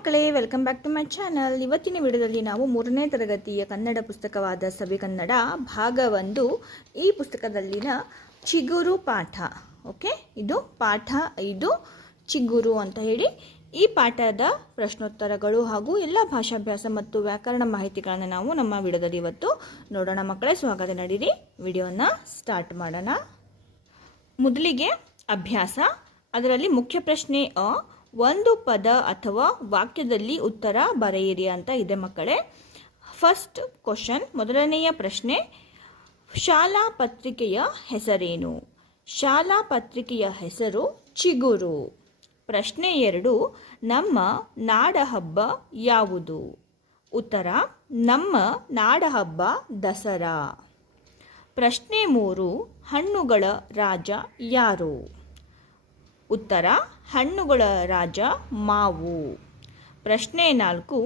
ಮಕ್ಕಳೇ, welcome back to my channel. ಇವತ್ತಿನ ವಿಡಿಯೋದಲ್ಲಿ ನಾವು 3ನೇ ತರಗತಿಯ ಕನ್ನಡ ಪುಸ್ತಕವಾದ ಸವಿಕನ್ನಡ ಭಾಗ 1 ಈ ಪುಸ್ತಕದಲ್ಲಿನ ಚಿಗುರು ಪಾಠ. ಓಕೆ, ಇದು ಪಾಠ 5 ಚಿಗುರು ಅಂತ ಹೇಳಿ. ಈ ಪಾಠದ ಪ್ರಶ್ನೋತ್ತರಗಳು ಹಾಗೂ ಎಲ್ಲ ಭಾಷಾಭ್ಯಾಸ ಮತ್ತು ವ್ಯಾಕರಣ ಮಾಹಿತಿಗಳನ್ನು ನಾವು ನಮ್ಮ ವಿಡಿಯೋದಲ್ಲಿ ಇವತ್ತು ನೋಡೋಣ. ಮಕ್ಕಳೇ, ಸ್ವಾಗತ. ನಡೀರಿ ವಿಡಿಯೋನ ಸ್ಟಾರ್ಟ್ ಮಾಡೋಣ. ಮೊದಲಿಗೆ ಅಭ್ಯಾಸ. ಅದರಲ್ಲಿ ಮುಖ್ಯ ಪ್ರಶ್ನೆ ಒಂದು ಪದ ಅಥವಾ ವಾಕ್ಯದಲ್ಲಿ ಉತ್ತರ ಬರೆಯಿರಿ ಅಂತ ಇದೆ ಮಕ್ಕಳೇ. ಫಸ್ಟ್ ಕ್ವಶನ್, ಮೊದಲನೆಯ ಪ್ರಶ್ನೆ, ಶಾಲಾ ಪತ್ರಿಕೆಯ ಹೆಸರೇನು? ಶಾಲಾ ಪತ್ರಿಕೆಯ ಹೆಸರು ಚಿಗುರು. ಪ್ರಶ್ನೆ 2, ನಮ್ಮ ನಾಡಹಬ್ಬ ಯಾವುದು? ಉತ್ತರ, ನಮ್ಮ ನಾಡಹಬ್ಬ ದಸರಾ. ಪ್ರಶ್ನೆ 3, ಹಣ್ಣುಗಳ ರಾಜ ಯಾರು? ಉತ್ತರ, ಹಣ್ಣುಗಳ ರಾಜ ಮಾವು. ಪ್ರಶ್ನೆ 4,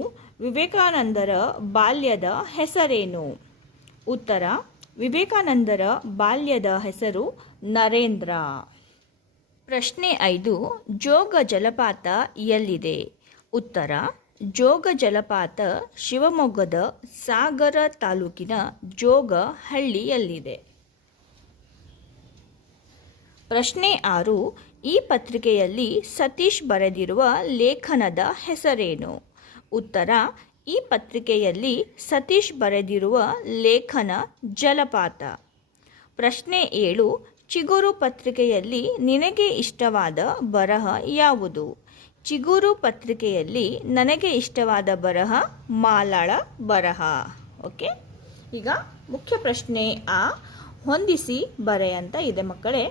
ವಿವೇಕಾನಂದರ ಬಾಲ್ಯದ ಹೆಸರೇನು? ಉತ್ತರ, ವಿವೇಕಾನಂದರ ಬಾಲ್ಯದ ಹೆಸರು ನರೇಂದ್ರ. ಪ್ರಶ್ನೆ 5, ಜೋಗ ಜಲಪಾತ ಎಲ್ಲಿದೆ? ಉತ್ತರ, ಜೋಗ ಜಲಪಾತ ಶಿವಮೊಗ್ಗದ ಸಾಗರ ತಾಲೂಕಿನ ಜೋಗ ಹಳ್ಳಿಯಲ್ಲಿದೆ. ಪ್ರಶ್ನೆ 6, ಈ ಪತ್ರಿಕೆಯಲ್ಲಿ ಸತೀಶ್ ಬರೆದಿರುವ ಲೇಖನದ ಹೆಸರೇನು? ಉತ್ತರ, ಈ ಪತ್ರಿಕೆಯಲ್ಲಿ ಸತೀಶ್ ಬರೆದಿರುವ ಲೇಖನ ಜಲಪಾತ. ಪ್ರಶ್ನೆ 7, ಚಿಗುರು ಪತ್ರಿಕೆಯಲ್ಲಿ ನಿನಗೆ ಇಷ್ಟವಾದ ಬರಹ ಯಾವುದು? ಚಿಗುರು ಪತ್ರಿಕೆಯಲ್ಲಿ ನನಗೆ ಇಷ್ಟವಾದ ಬರಹ ಮಾಲಾಳ ಬರಹ. ಓಕೆ, ಈಗ ಮುಖ್ಯ ಪ್ರಶ್ನೆ ಹೊಂದಿಸಿ ಬರೆ ಅಂತ ಇದೆ ಮಕ್ಕಳೇ.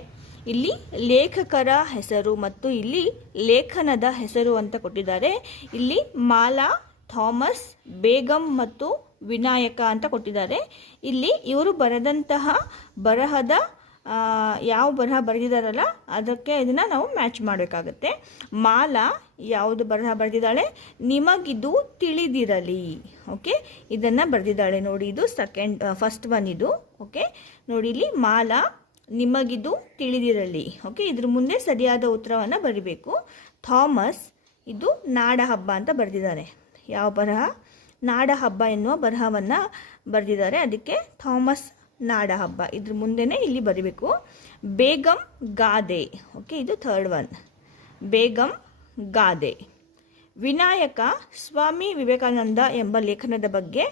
ಇಲ್ಲಿ ಲೇಖಕರ ಹೆಸರು ಮತ್ತು ಇಲ್ಲಿ ಲೇಖನದ ಹೆಸರು ಅಂತ ಕೊಟ್ಟಿದ್ದಾರೆ. ಇಲ್ಲಿ ಮಾಲಾ, ಥಾಮಸ್, ಬೇಗಂ ಮತ್ತು ವಿನಾಯಕ ಅಂತ ಕೊಟ್ಟಿದ್ದಾರೆ. ಇಲ್ಲಿ ಇವರು ಬರೆದಂತಹ ಬರಹದ ಯಾವ ಬರಹ ಬರೆದಿದ್ದಾರಲ್ಲ ಅದಕ್ಕೆ ಇದನ್ನು ನಾವು ಮ್ಯಾಚ್ ಮಾಡಬೇಕಾಗತ್ತೆ. ಮಾಲಾ ಯಾವುದು ಬರಹ ಬರೆದಿದ್ದಾಳೆ? ನಿಮಗಿದು ತಿಳಿದಿರಲಿ. ಓಕೆ, ಇದನ್ನು ಬರೆದಿದ್ದಾಳೆ ನೋಡಿ. ಇದು ಫಸ್ಟ್ ಒನ್ ಇದು. ಓಕೆ, ನೋಡಿ ಇಲ್ಲಿ ಮಾಲಾ ನಿಮಗಿದು ತಿಳಿದಿರಲಿ. ಓಕೆ, ಇದ್ರ ಮುಂದೆ ಸರಿಯಾದ ಉತ್ತರವನ್ನು ಬರಿಬೇಕು. ಥಾಮಸ್ ಇದು ನಾಡಹಬ್ಬ ಅಂತ ಬರೆದಿದ್ದಾರೆ. ಯಾವ ಬರಹ? ನಾಡಹಬ್ಬ ಎನ್ನುವ ಬರಹವನ್ನು ಬರೆದಿದ್ದಾರೆ. ಅದಕ್ಕೆ ಥಾಮಸ್ ನಾಡಹಬ್ಬ ಇದ್ರ ಮುಂದೆನೇ ಇಲ್ಲಿ ಬರಿಬೇಕು. ಬೇಗಂ ಗಾದೆ. ಓಕೆ, ಇದು ಥರ್ಡ್ ಒನ್. ಬೇಗಂ ಗಾದೆ. ವಿನಾಯಕ ಸ್ವಾಮಿ ವಿವೇಕಾನಂದ ಎಂಬ ಲೇಖನದ ಬಗ್ಗೆ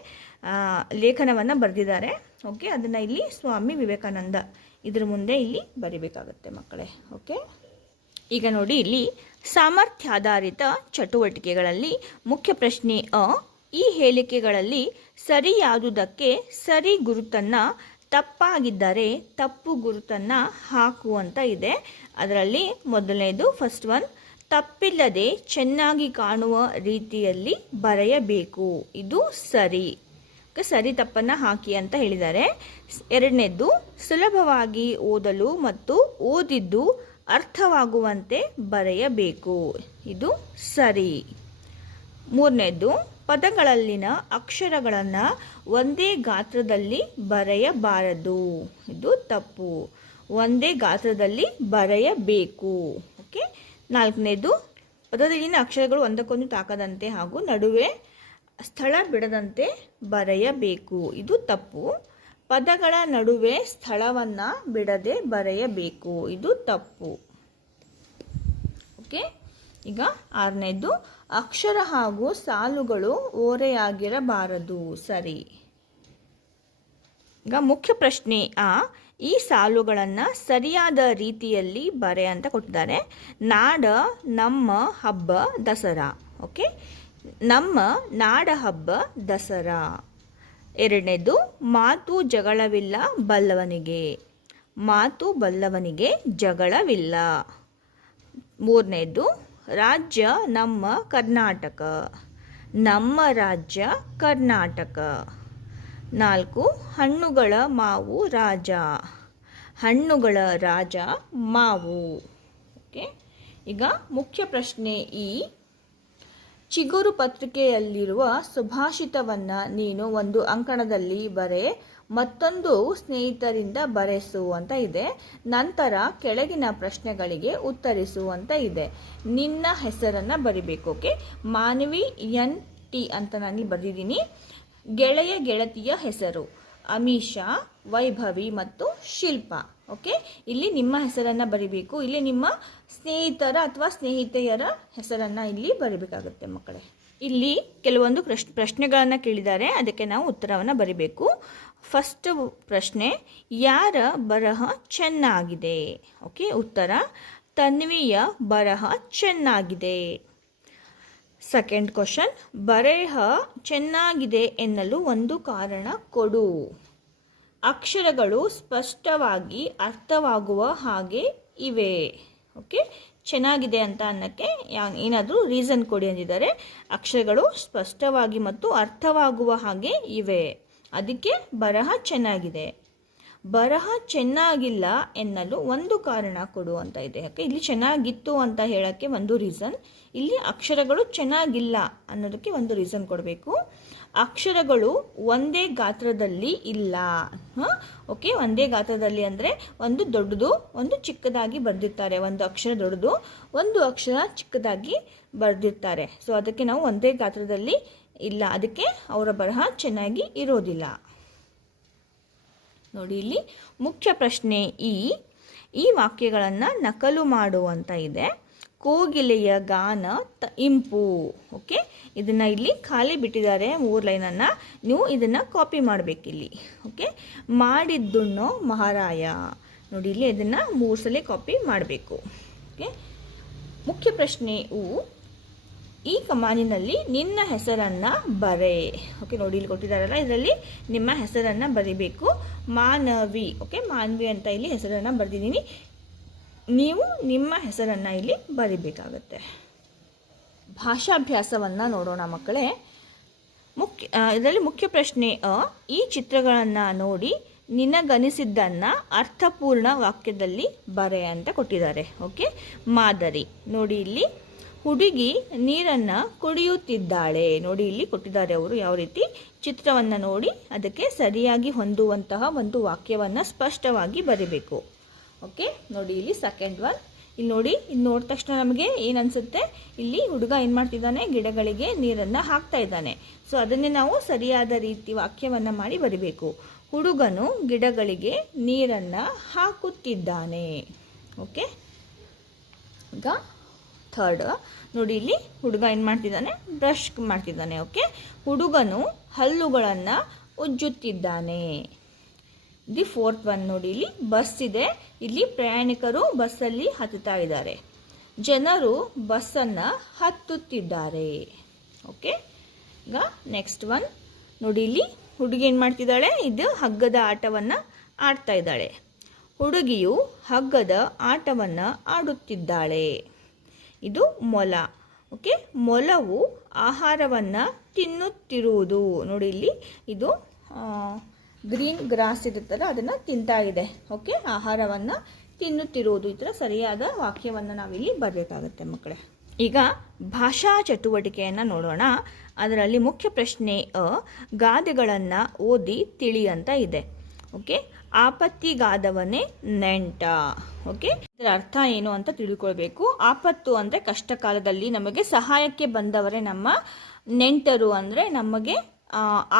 ಲೇಖನವನ್ನು ಬರೆದಿದ್ದಾರೆ. ಓಕೆ, ಅದನ್ನು ಇಲ್ಲಿ ಸ್ವಾಮಿ ವಿವೇಕಾನಂದ ಇದ್ರ ಮುಂದೆ ಇಲ್ಲಿ ಬರಿಬೇಕಾಗುತ್ತೆ ಮಕ್ಕಳೇ. ಓಕೆ, ಈಗ ನೋಡಿ ಇಲ್ಲಿ ಸಾಮರ್ಥ್ಯಾಧಾರಿತ ಚಟುವಟಿಕೆಗಳಲ್ಲಿ ಮುಖ್ಯ ಪ್ರಶ್ನೆ ಈ ಹೇಳಿಕೆಗಳಲ್ಲಿ ಸರಿಯಾದುದಕ್ಕೆ ಸರಿ ಗುರುತನ್ನು, ತಪ್ಪಾಗಿದ್ದರೆ ತಪ್ಪು ಗುರುತನ್ನು ಹಾಕುವಂತ ಇದೆ. ಅದರಲ್ಲಿ ಮೊದಲನೇದು ಫಸ್ಟ್ ಒನ್, ತಪ್ಪಿಲ್ಲದೆ ಚೆನ್ನಾಗಿ ಕಾಣುವ ರೀತಿಯಲ್ಲಿ ಬರೆಯಬೇಕು. ಇದು ಸರಿ. ಸರಿ ತಪ್ಪನ್ನು ಹಾಕಿ ಅಂತ ಹೇಳಿದ್ದಾರೆ. ಎರಡನೇದು, ಸುಲಭವಾಗಿ ಓದಲು ಮತ್ತು ಓದಿದ್ದು ಅರ್ಥವಾಗುವಂತೆ ಬರೆಯಬೇಕು. ಇದು ಸರಿ. ಮೂರನೇದು, ಪದಗಳಲ್ಲಿನ ಅಕ್ಷರಗಳನ್ನು ಒಂದೇ ಗಾತ್ರದಲ್ಲಿ ಬರೆಯಬಾರದು. ಇದು ತಪ್ಪು. ಒಂದೇ ಗಾತ್ರದಲ್ಲಿ ಬರೆಯಬೇಕು. ಓಕೆ, ನಾಲ್ಕನೇದು, ಪದದಲ್ಲಿನ ಅಕ್ಷರಗಳು ಒಂದಕ್ಕೊಂದು ತಾಕದಂತೆ ಹಾಗೂ ನಡುವೆ ಸ್ಥಳ ಬಿಡದಂತೆ ಬರೆಯಬೇಕು. ಇದು ತಪ್ಪು. ಪದಗಳ ನಡುವೆ ಸ್ಥಳವನ್ನು ಬಿಡದೆ ಬರೆಯಬೇಕು. ಇದು ತಪ್ಪು. ಓಕೆ, ಈಗ ಆರನೇದು, ಅಕ್ಷರ ಹಾಗೂ ಸಾಲುಗಳು ಓರೆಯಾಗಿರಬಾರದು. ಸರಿ. ಈಗ ಮುಖ್ಯ ಪ್ರಶ್ನೆ ಈ ಸಾಲುಗಳನ್ನು ಸರಿಯಾದ ರೀತಿಯಲ್ಲಿ ಬರೆ ಅಂತ ಕೊಟ್ಟಿದ್ದಾರೆ. ನಾಡ ನಮ್ಮ ಹಬ್ಬ ದಸರಾ. ಓಕೆ, ನಮ್ಮ ನಾಡ ಹಬ್ಬ ದಸರಾ. ಎರಡನೇದು, ಮಾತು ಜಗಳವಿಲ್ಲ ಬಲ್ಲವನಿಗೆ. ಮಾತು ಬಲ್ಲವನಿಗೆ ಜಗಳವಿಲ್ಲ. ಮೂರನೇದು, ರಾಜ್ಯ ನಮ್ಮ ಕರ್ನಾಟಕ. ನಮ್ಮ ರಾಜ್ಯ ಕರ್ನಾಟಕ. 4, ಹಣ್ಣುಗಳ ಮಾವು ರಾಜ. ಹಣ್ಣುಗಳ ರಾಜ ಮಾವು. ಓಕೆ, ಈಗ ಮುಖ್ಯ ಪ್ರಶ್ನೆ ಚಿಗುರು ಪತ್ರಿಕೆಯಲ್ಲಿರುವ ಸುಭಾಷಿತವನ್ನು ನೀನು ಒಂದು ಅಂಕಣದಲ್ಲಿ ಬರೆ. ಮತ್ತೊಂದು ಸ್ನೇಹಿತರಿಂದ ಬರೆಸು ಅಂತ ಇದೆ. ನಂತರ ಕೆಳಗಿನ ಪ್ರಶ್ನೆಗಳಿಗೆ ಉತ್ತರಿಸು ಅಂತ ಇದೆ. ನಿನ್ನ ಹೆಸರನ್ನು ಬರಿಬೇಕು. ಓಕೆ, ಮಾನವಿ NT ಅಂತ ನಾನು ಬರೆದಿದ್ದೀನಿ. ಗೆಳತಿಯ ಹೆಸರು ಅಮೀಷಾ, ವೈಭವಿ ಮತ್ತು ಶಿಲ್ಪ. ಓಕೆ, ಇಲ್ಲಿ ನಿಮ್ಮ ಹೆಸರನ್ನು ಬರಿಬೇಕು. ಇಲ್ಲಿ ನಿಮ್ಮ ಸ್ನೇಹಿತರ ಅಥವಾ ಸ್ನೇಹಿತೆಯರ ಹೆಸರನ್ನು ಇಲ್ಲಿ ಬರಿಬೇಕಾಗುತ್ತೆ ಮಕ್ಕಳೇ. ಇಲ್ಲಿ ಕೆಲವೊಂದು ಪ್ರಶ್ನೆಗಳನ್ನು ಕೇಳಿದ್ದಾರೆ, ಅದಕ್ಕೆ ನಾವು ಉತ್ತರವನ್ನು ಬರಿಬೇಕು. ಫಸ್ಟ್ ಪ್ರಶ್ನೆ, ಯಾರ ಬರಹ ಚೆನ್ನಾಗಿದೆ? ಓಕೆ, ಉತ್ತರ ತನ್ವಿಯ ಬರಹ ಚೆನ್ನಾಗಿದೆ. ಸೆಕೆಂಡ್ ಕ್ವಶನ್, ಬರಹ ಚೆನ್ನಾಗಿದೆ ಎನ್ನಲು ಒಂದು ಕಾರಣ ಕೊಡು. ಅಕ್ಷರಗಳು ಸ್ಪಷ್ಟವಾಗಿ ಅರ್ಥವಾಗುವ ಹಾಗೆ ಇವೆ. ಓಕೆ, ಚೆನ್ನಾಗಿದೆ ಅಂತ ಅನ್ನಕ್ಕೆ ಏನಾದರೂ ರೀಸನ್ ಕೊಡಿ ಅಂದಿದ್ದಾರೆ. ಅಕ್ಷರಗಳು ಸ್ಪಷ್ಟವಾಗಿ ಮತ್ತು ಅರ್ಥವಾಗುವ ಹಾಗೆ ಇವೆ, ಅದಕ್ಕೆ ಬರಹ ಚೆನ್ನಾಗಿದೆ. ಬರಹ ಚೆನ್ನಾಗಿಲ್ಲ ಎನ್ನಲು ಒಂದು ಕಾರಣ ಕೊಡು ಅಂತ ಇದೆ. ಯಾಕೆ ಇಲ್ಲಿ ಚೆನ್ನಾಗಿತ್ತು ಅಂತ ಹೇಳೋಕ್ಕೆ ಒಂದು ರೀಸನ್, ಇಲ್ಲಿ ಅಕ್ಷರಗಳು ಚೆನ್ನಾಗಿಲ್ಲ ಅನ್ನೋದಕ್ಕೆ ಒಂದು ರೀಸನ್ ಕೊಡಬೇಕು. ಅಕ್ಷರಗಳು ಒಂದೇ ಗಾತ್ರದಲ್ಲಿ ಇಲ್ಲ. ಓಕೆ, ಒಂದೇ ಗಾತ್ರದಲ್ಲಿ ಅಂದರೆ ಒಂದು ದೊಡ್ಡದು ಒಂದು ಚಿಕ್ಕದಾಗಿ ಬರೆದಿರ್ತಾರೆ. ಒಂದು ಅಕ್ಷರ ದೊಡ್ಡದು ಒಂದು ಅಕ್ಷರ ಚಿಕ್ಕದಾಗಿ ಬರೆದಿರ್ತಾರೆ. ಸೊ ಅದಕ್ಕೆ ನಾವು ಒಂದೇ ಗಾತ್ರದಲ್ಲಿ ಇಲ್ಲ, ಅದಕ್ಕೆ ಅವರ ಬರಹ ಚೆನ್ನಾಗಿ ಇರೋದಿಲ್ಲ. ನೋಡಿ, ಇಲ್ಲಿ ಮುಖ್ಯ ಪ್ರಶ್ನೆ ಈ ವಾಕ್ಯಗಳನ್ನು ನಕಲು ಮಾಡುವಂತ ಇದೆ. ಕೋಗಿಲೆಯ ಗಾನ ಇಂಪು. ಓಕೆ, ಇದನ್ನು ಇಲ್ಲಿ ಖಾಲಿ ಬಿಟ್ಟಿದ್ದಾರೆ 3 ಲೈನನ್ನು, ನೀವು ಇದನ್ನು ಕಾಪಿ ಮಾಡಬೇಕಿಲ್ಲಿ. ಓಕೆ, ಮಾಡಿದ್ದುಣ್ಣೋ ಮಹಾರಾಯ. ನೋಡಿ, ಇಲ್ಲಿ ಇದನ್ನು 3 ಸಲ ಕಾಪಿ ಮಾಡಬೇಕು. ಓಕೆ, ಮುಖ್ಯ ಪ್ರಶ್ನೆ ಈ ಕಮಾನಿನಲ್ಲಿ ನಿನ್ನ ಹೆಸರನ್ನು ಬರೆ. ಓಕೆ, ನೋಡಿ ಇಲ್ಲಿ ಕೊಟ್ಟಿದ್ದಾರಲ್ಲ, ಇದರಲ್ಲಿ ನಿಮ್ಮ ಹೆಸರನ್ನು ಬರಿಬೇಕು. ಮಾನವಿ. ಓಕೆ, ಮಾನವಿ ಅಂತ ಇಲ್ಲಿ ಹೆಸರನ್ನು ಬರೆದಿದ್ದೀನಿ. ನೀವು ನಿಮ್ಮ ಹೆಸರನ್ನು ಇಲ್ಲಿ ಬರಿಬೇಕಾಗತ್ತೆ. ಭಾಷಾಭ್ಯಾಸವನ್ನು ನೋಡೋಣ ಮಕ್ಕಳೇ. ಇದರಲ್ಲಿ ಮುಖ್ಯ ಪ್ರಶ್ನೆ ಈ ಚಿತ್ರಗಳನ್ನು ನೋಡಿ ನಿನಗನಿಸಿದ್ದನ್ನು ಅರ್ಥಪೂರ್ಣ ವಾಕ್ಯದಲ್ಲಿ ಬರೆ ಅಂತ ಕೊಟ್ಟಿದ್ದಾರೆ. ಓಕೆ, ಮಾದರಿ. ನೋಡಿ, ಇಲ್ಲಿ ಹುಡುಗಿ ನೀರನ್ನು ಕುಡಿಯುತ್ತಿದ್ದಾಳೆ. ನೋಡಿ, ಇಲ್ಲಿ ಕೊಟ್ಟಿದ್ದಾರೆ ಅವರು ಯಾವ ರೀತಿ. ಚಿತ್ರವನ್ನು ನೋಡಿ ಅದಕ್ಕೆ ಸರಿಯಾಗಿ ಹೊಂದುವಂತಹ ಒಂದು ವಾಕ್ಯವನ್ನು ಸ್ಪಷ್ಟವಾಗಿ ಬರಿಬೇಕು. ಓಕೆ, ನೋಡಿ ಇಲ್ಲಿ ಸೆಕೆಂಡ್ ಒನ್. ಇಲ್ಲಿ ನೋಡಿ, ಇಲ್ಲಿ ನೋಡಿದ ತಕ್ಷಣ ನಮಗೆ ಏನು ಅನಿಸುತ್ತೆ, ಇಲ್ಲಿ ಹುಡುಗ ಏನು ಮಾಡ್ತಿದ್ದಾನೆ, ಗಿಡಗಳಿಗೆ ನೀರನ್ನು ಹಾಕ್ತಾ ಇದ್ದಾನೆ. ಸೊ ಅದನ್ನೇ ನಾವು ಸರಿಯಾದ ರೀತಿ ವಾಕ್ಯವನ್ನು ಮಾಡಿ ಬರಿಬೇಕು. ಹುಡುಗನು ಗಿಡಗಳಿಗೆ ನೀರನ್ನು ಹಾಕುತ್ತಿದ್ದಾನೆ. ಓಕೆ, ಈಗ ಥರ್ಡ್ ನೋಡಿ, ಇಲ್ಲಿ ಹುಡುಗ ಏನು ಮಾಡ್ತಿದ್ದಾನೆ, ಬ್ರಷ್ ಮಾಡ್ತಿದ್ದಾನೆ. ಓಕೆ, ಹುಡುಗನು ಹಲ್ಲುಗಳನ್ನು ಉಜ್ಜುತ್ತಿದ್ದಾನೆ. ದಿ ಫೋರ್ತ್ ಒನ್ ನೋಡಿ, ಇಲ್ಲಿ ಬಸ್ ಇದೆ. ಇಲ್ಲಿ ಪ್ರಯಾಣಿಕರು ಬಸ್ಸಲ್ಲಿ ಹತ್ತುತ್ತಾ ಇದ್ದಾರೆ. ಜನರು ಬಸ್ಸನ್ನು ಹತ್ತುತ್ತಿದ್ದಾರೆ. ಓಕೆ, ಈಗ ನೆಕ್ಸ್ಟ್ ಒನ್ ನೋಡಿ, ಇಲ್ಲಿ ಹುಡುಗಿ ಏನು ಮಾಡ್ತಿದ್ದಾಳೆ, ಇದು ಹಗ್ಗದ ಆಟವನ್ನು ಆಡ್ತಾ ಇದ್ದಾಳೆ. ಹುಡುಗಿಯು ಹಗ್ಗದ ಆಟವನ್ನು ಆಡುತ್ತಿದ್ದಾಳೆ. ಇದು ಮೊಲ. ಓಕೆ, ಮೊಲವು ಆಹಾರವನ್ನು ತಿನ್ನುತ್ತಿರುವುದು. ನೋಡಿ, ಇಲ್ಲಿ ಇದು ಗ್ರೀನ್ ಗ್ರಾಸ್ ಇರುತ್ತಲ್ಲ, ಅದನ್ನು ತಿಂತಾ ಇದೆ. ಓಕೆ, ಆಹಾರವನ್ನು ತಿನ್ನುತ್ತಿರುವುದು. ಈ ಥರ ಸರಿಯಾದ ವಾಕ್ಯವನ್ನು ನಾವಿಲ್ಲಿ ಬರಬೇಕಾಗುತ್ತೆ ಮಕ್ಕಳೇ. ಈಗ ಭಾಷಾ ಚಟುವಟಿಕೆಯನ್ನು ನೋಡೋಣ. ಅದರಲ್ಲಿ ಮುಖ್ಯ ಪ್ರಶ್ನೆ ಗಾದೆಗಳನ್ನು ಓದಿ ತಿಳಿ ಅಂತ ಇದೆ. ಓಕೆ, ಆಪತ್ತಿಗಾದವನೇ ನೆಂಟ. ಓಕೆ, ಇದರ ಅರ್ಥ ಏನು ಅಂತ ತಿಳ್ಕೊಳ್ಬೇಕು. ಆಪತ್ತು ಅಂದರೆ ಕಷ್ಟ ಕಾಲದಲ್ಲಿ ನಮಗೆ ಸಹಾಯಕ್ಕೆ ಬಂದವರೇ ನಮ್ಮ ನೆಂಟರು, ಅಂದರೆ ನಮಗೆ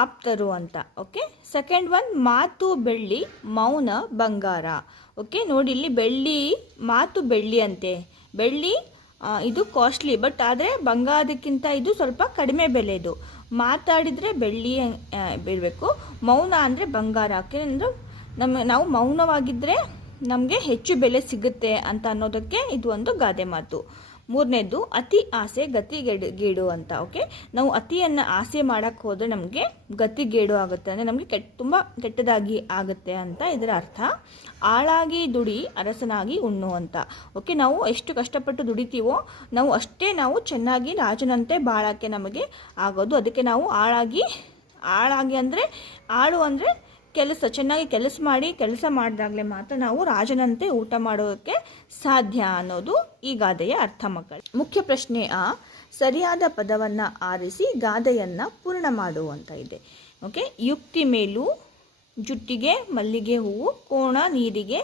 ಆಪ್ತರು ಅಂತ. ಓಕೆ, ಸೆಕೆಂಡ್ ಒನ್ ಮಾತು ಬೆಳ್ಳಿ ಮೌನ ಬಂಗಾರ. ಓಕೆ, ನೋಡಿ ಇಲ್ಲಿ ಬೆಳ್ಳಿ, ಮಾತು ಬೆಳ್ಳಿ ಅಂತೆ. ಬೆಳ್ಳಿ ಇದು ಕಾಸ್ಟ್ಲಿ, ಬಟ್ ಆದರೆ ಬಂಗಾರಕ್ಕಿಂತ ಇದು ಸ್ವಲ್ಪ ಕಡಿಮೆ ಬೆಲೆದು. ಮಾತಾಡಿದರೆ ಬೆಳ್ಳಿ ಇರಬೇಕು, ಮೌನ ಅಂದರೆ ಬಂಗಾರ. ಯಾಕೆಂದ್ರೆ ನಾವು ಮೌನವಾಗಿದ್ದರೆ ನಮಗೆ ಹೆಚ್ಚು ಬೆಲೆ ಸಿಗುತ್ತೆ ಅಂತ ಅನ್ನೋದಕ್ಕೆ ಇದು ಒಂದು ಗಾದೆ ಮಾತು. ಮೂರನೇದು ಅತಿ ಆಸೆ ಗತಿಗೇಡು ಅಂತ. ಓಕೆ, ನಾವು ಅತಿಯನ್ನು ಆಸೆ ಮಾಡೋಕ್ಕೆ ಹೋದರೆ ನಮಗೆ ಗತಿಗೇಡು ಆಗುತ್ತೆ, ಅಂದರೆ ನಮಗೆ ತುಂಬ ಕೆಟ್ಟದಾಗಿ ಆಗುತ್ತೆ ಅಂತ ಇದರ ಅರ್ಥ. ಆಳಾಗಿ ದುಡಿ ಅರಸನಾಗಿ ಉಣ್ಣು ಅಂತ. ಓಕೆ, ನಾವು ಎಷ್ಟು ಕಷ್ಟಪಟ್ಟು ದುಡಿತೀವೋ ನಾವು ಅಷ್ಟೇ ನಾವು ಚೆನ್ನಾಗಿ ರಾಜನಂತೆ ಬಾಳೋಕ್ಕೆ ನಮಗೆ ಆಗೋದು. ಅದಕ್ಕೆ ನಾವು ಆಳಾಗಿ ಅಂದರೆ ಆಳು ಅಂದರೆ ಚೆನ್ನಾಗಿ ಕೆಲಸ ಮಾಡಿದಾಗಲೇ ಮಾತ್ರ ನಾವು ರಾಜನಂತೆ ಊಟ ಮಾಡೋಕ್ಕೆ ಸಾಧ್ಯ ಅನ್ನೋದು ಈ ಗಾದೆಯ ಅರ್ಥ ಮಕ್ಕಳು. ಮುಖ್ಯ ಪ್ರಶ್ನೆ ಸರಿಯಾದ ಪದವನ್ನು ಆರಿಸಿ ಗಾದೆಯನ್ನು ಪೂರ್ಣ ಮಾಡುವಂತ ಇದೆ. ಓಕೆ, ಯುಕ್ತಿ ಮೇಲೂ ಜುಟ್ಟಿಗೆ ಮಲ್ಲಿಗೆ ಹೂವು, ಕೋಣ ನೀರಿಗೆ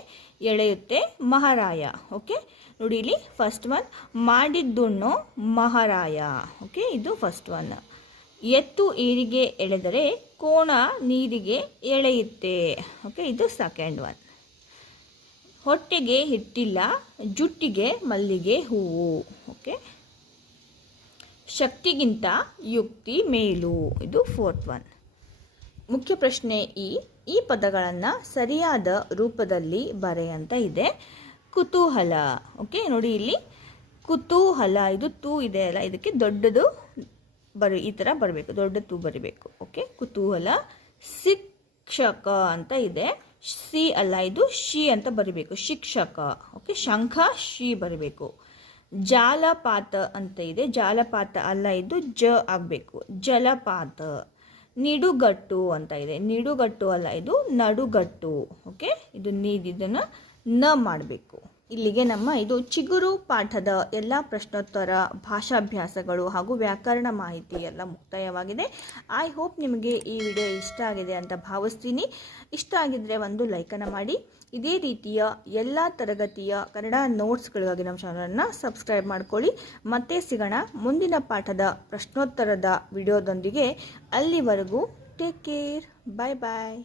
ಎಳೆಯುತ್ತೆ ಮಹಾರಾಯ. ಓಕೆ, ನೋಡಿ ಇಲ್ಲಿ ಫಸ್ಟ್ ಒನ್ ಮಾಡಿದ್ದುಣ್ಣು ಮಹಾರಾಯ. ಓಕೆ, ಇದು ಫಸ್ಟ್ ಒನ್. ಎತ್ತು ಏರಿಗೆ ಎಳೆದರೆ ಕೋಣ ನೀರಿಗೆ ಎಳೆಯುತ್ತೆ. ಓಕೆ, ಇದು ಸೆಕೆಂಡ್ ಒನ್. ಹೊಟ್ಟೆಗೆ ಹಿಟ್ಟಿಲ್ಲ, ಜುಟ್ಟಿಗೆ ಮಲ್ಲಿಗೆ ಹೂವು. ಓಕೆ, ಶಕ್ತಿಗಿಂತ ಯುಕ್ತಿ ಮೇಲು. ಇದು ಫೋರ್ತ್ ಒನ್. ಮುಖ್ಯ ಪ್ರಶ್ನೆ ಈ ಪದಗಳನ್ನು ಸರಿಯಾದ ರೂಪದಲ್ಲಿ ಬರೆ ಅಂತ ಇದೆ. ಕುತೂಹಲ. ಓಕೆ, ನೋಡಿ ಇಲ್ಲಿ ಕುತೂಹಲ, ಇದು ತೂ ಇದೆ ಅಲ್ಲ, ಇದಕ್ಕೆ ದೊಡ್ಡದು ಈ ಥರ ಬರಬೇಕು, ದೊಡ್ಡ ತೂ ಬರಿಬೇಕು. ಓಕೆ, ಕುತೂಹಲ. ಶಿಕ್ಷಕ ಅಂತ ಇದೆ, ಸಿ ಅಲ್ಲ, ಇದು ಶಿ ಅಂತ ಬರಿಬೇಕು, ಶಿಕ್ಷಕ. ಓಕೆ, ಶಂಖ ಶಿ ಬರಬೇಕು. ಜಾಲಪಾತ ಅಂತ ಇದೆ, ಜಾಲಪಾತ ಅಲ್ಲ, ಇದು ಜ ಆಗಬೇಕು, ಜಲಪಾತ. ನಿಡುಗಟ್ಟು ಅಂತ ಇದೆ, ನಿಡುಗಟ್ಟು ಅಲ್ಲ, ಇದು ನಡುಗಟ್ಟು. ಓಕೆ, ಇದು ಇದನ್ನು ನ ಮಾಡಬೇಕು. ಇಲ್ಲಿಗೆ ನಮ್ಮ ಇದು ಚಿಗುರು ಪಾಠದ ಎಲ್ಲ ಪ್ರಶ್ನೋತ್ತರ, ಭಾಷಾಭ್ಯಾಸಗಳು ಹಾಗೂ ವ್ಯಾಕರಣ ಮಾಹಿತಿ ಎಲ್ಲ ಮುಕ್ತಾಯವಾಗಿದೆ. ಐ ಹೋಪ್ ನಿಮಗೆ ಈ ವಿಡಿಯೋ ಇಷ್ಟ ಆಗಿದೆ ಅಂತ ಭಾವಿಸ್ತೀನಿ. ಇಷ್ಟ ಆಗಿದ್ದರೆ ಒಂದು ಲೈಕನ್ನು ಮಾಡಿ. ಇದೇ ರೀತಿಯ ಎಲ್ಲ ತರಗತಿಯ ಕನ್ನಡ ನೋಟ್ಸ್ಗಳಿಗಾಗಿ ನಮ್ಮ ಚಾನಲನ್ನು ಸಬ್ಸ್ಕ್ರೈಬ್ ಮಾಡ್ಕೊಳ್ಳಿ. ಮತ್ತೆ ಸಿಗೋಣ ಮುಂದಿನ ಪಾಠದ ಪ್ರಶ್ನೋತ್ತರದ ವಿಡಿಯೋದೊಂದಿಗೆ. ಅಲ್ಲಿವರೆಗೂ ಟೇಕ್ ಕೇರ್, ಬಾಯ್ ಬಾಯ್.